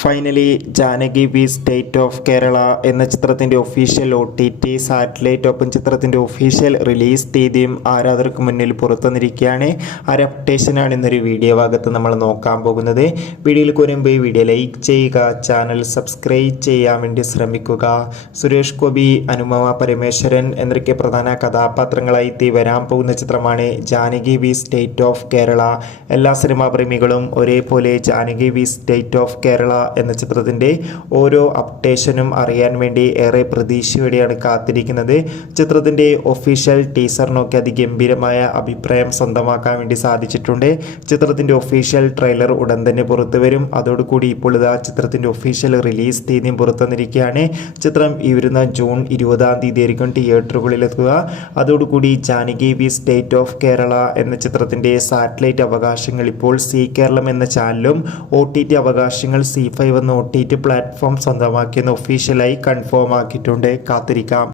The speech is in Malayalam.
Finally Janaki V state of Kerala എന്ന ചിത്രത്തിൻ്റെ ഒഫീഷ്യൽ OTT സാറ്റലൈറ്റ് ഒപ്പം ചിത്രത്തിൻ്റെ ഒഫീഷ്യൽ റിലീസ് തീയതിയും ആരാധകർക്ക് മുന്നിൽ പുറത്തുവന്നിരിക്കുകയാണ്. ആ ഒരു അപ്ഡേഷനാണ് ഇന്നൊരു വീഡിയോ ഭാഗത്ത് നമ്മൾ നോക്കാൻ പോകുന്നത്. വീഡിയോയിൽ വരുമ്പോൾ ഈ വീഡിയോ ലൈക്ക് ചെയ്യുക, ചാനൽ സബ്സ്ക്രൈബ് ചെയ്യാൻ വേണ്ടി ശ്രമിക്കുക. സുരേഷ് ഗോപി, അനുപമ പരമേശ്വരൻ എന്നൊക്കെ പ്രധാന കഥാപാത്രങ്ങളായി വരാൻ പോകുന്ന ചിത്രമാണ് Janaki V state of Kerala. എല്ലാ സിനിമാ പ്രേമികളും ഒരേപോലെ Janaki V state of Kerala എന്ന ചിത്രത്തിൻ്റെ ഓരോ അപ്ഡേഷനും അറിയാൻ വേണ്ടി ഏറെ പ്രതീക്ഷയോടെയാണ് കാത്തിരിക്കുന്നത്. ചിത്രത്തിൻ്റെ ഒഫീഷ്യൽ ടീസറിനൊക്കെ അതിഗംഭീരമായ അഭിപ്രായം സ്വന്തമാക്കാൻ വേണ്ടി സാധിച്ചിട്ടുണ്ട്. ചിത്രത്തിൻ്റെ ഒഫീഷ്യൽ ട്രെയിലർ ഉടൻ തന്നെ പുറത്തു വരും. അതോടുകൂടി ഇപ്പോൾ ഇതാ ചിത്രത്തിൻ്റെ ഒഫീഷ്യൽ റിലീസ് തീയതിയും പുറത്തുവന്നിരിക്കുകയാണ്. ചിത്രം ഈ വരുന്ന ജൂൺ 20-ാം തീയതി ആയിരിക്കും തിയേറ്ററുകളിലെത്തുക. അതോടുകൂടി Janaki V state of Kerala എന്ന ചിത്രത്തിൻ്റെ സാറ്റലൈറ്റ് അവകാശങ്ങൾ ഇപ്പോൾ സി കേരളം എന്ന ചാനലും OTT അവകാശങ്ങൾ C5 എന്ന OTT പ്ലാറ്റ്ഫോം സ്വന്തമാക്കിയെന്ന് ഒഫീഷ്യലായി കൺഫേം ആക്കിയിട്ടുണ്ട്. കാത്തിരിക്കാം.